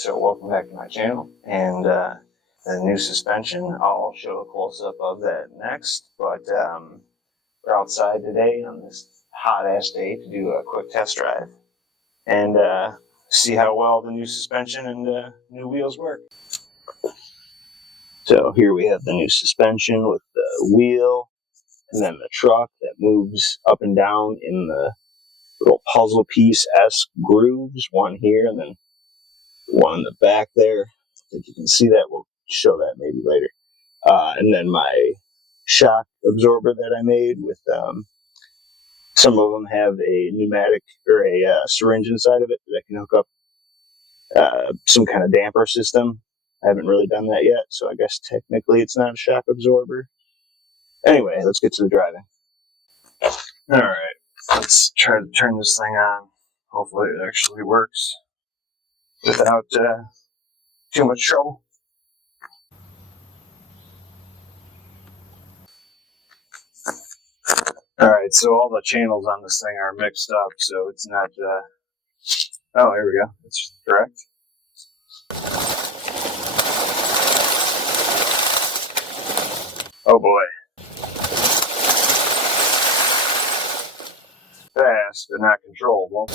so welcome back to my channel, and the new suspension, I'll show a close-up of that next, but we're outside today on this hot-ass day to do a quick test drive, and see how well the new suspension and new wheels work. So here we have the new suspension with the wheel, and then the truck that moves up and down in the little puzzle piece-esque grooves, one here and then one in the back there. I think you can see that. We'll show that maybe later. And then my shock absorber that I made with some of them have a pneumatic or a syringe inside of it that I can hook up some kind of damper system. I haven't really done that yet, so I guess technically it's not a shock absorber. Anyway, let's get to the driving. Alright, let's try to turn this thing on. Hopefully it actually works without too much trouble. Alright, so all the channels on this thing are mixed up, so it's not, oh, here we go. It's correct. Oh boy. Fast, but not controllable.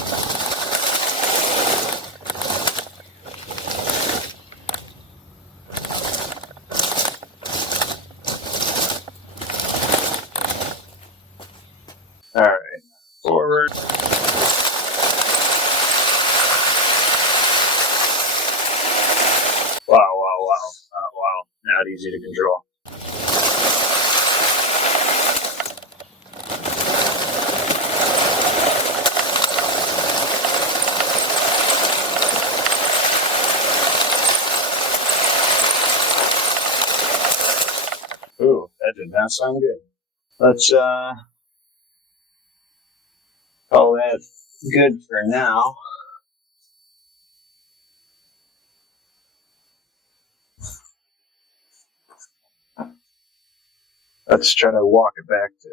Alright, forward. Wow. Wow. Not easy to control. Ooh, that did not sound good. Let's call that good for now. Let's try to walk it back to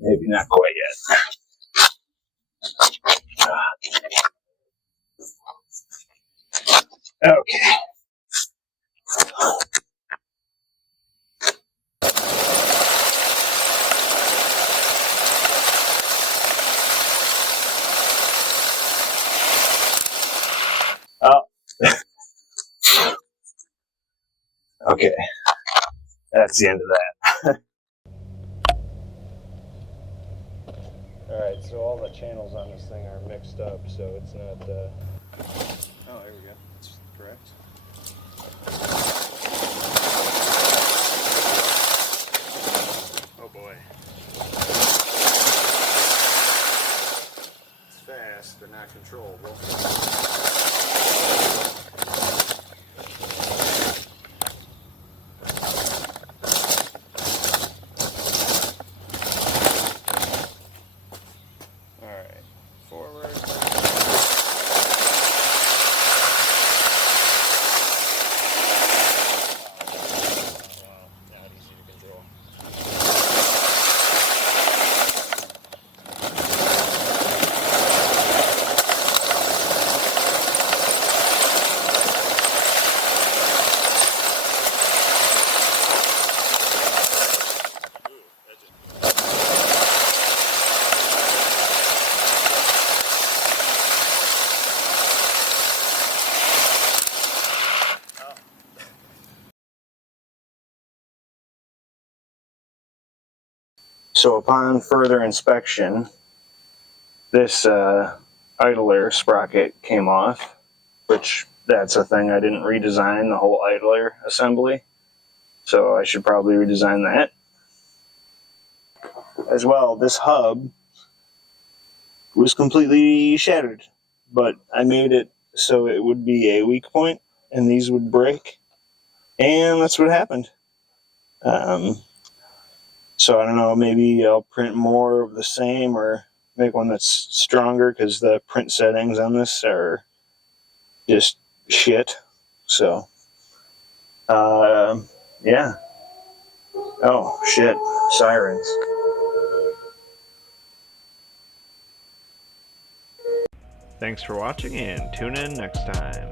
maybe not quite yet. Okay. Oh. Okay. That's the end of that. Alright, so all the channels on this thing are mixed up, so it's not, oh, here we go. That's correct. Oh boy. It's fast, but not controllable. Alright, forward. Wow, not easy to control. So upon further inspection, this idler sprocket came off, which that's a thing I didn't redesign, the whole idler assembly. So I should probably redesign that. As well, this hub was completely shattered, but I made it so it would be a weak point and these would break, and that's what happened. So I don't know, maybe I'll print more of the same or make one that's stronger, because the print settings on this are just shit. So, yeah. Oh, shit. Sirens. Thanks for watching and tune in next time.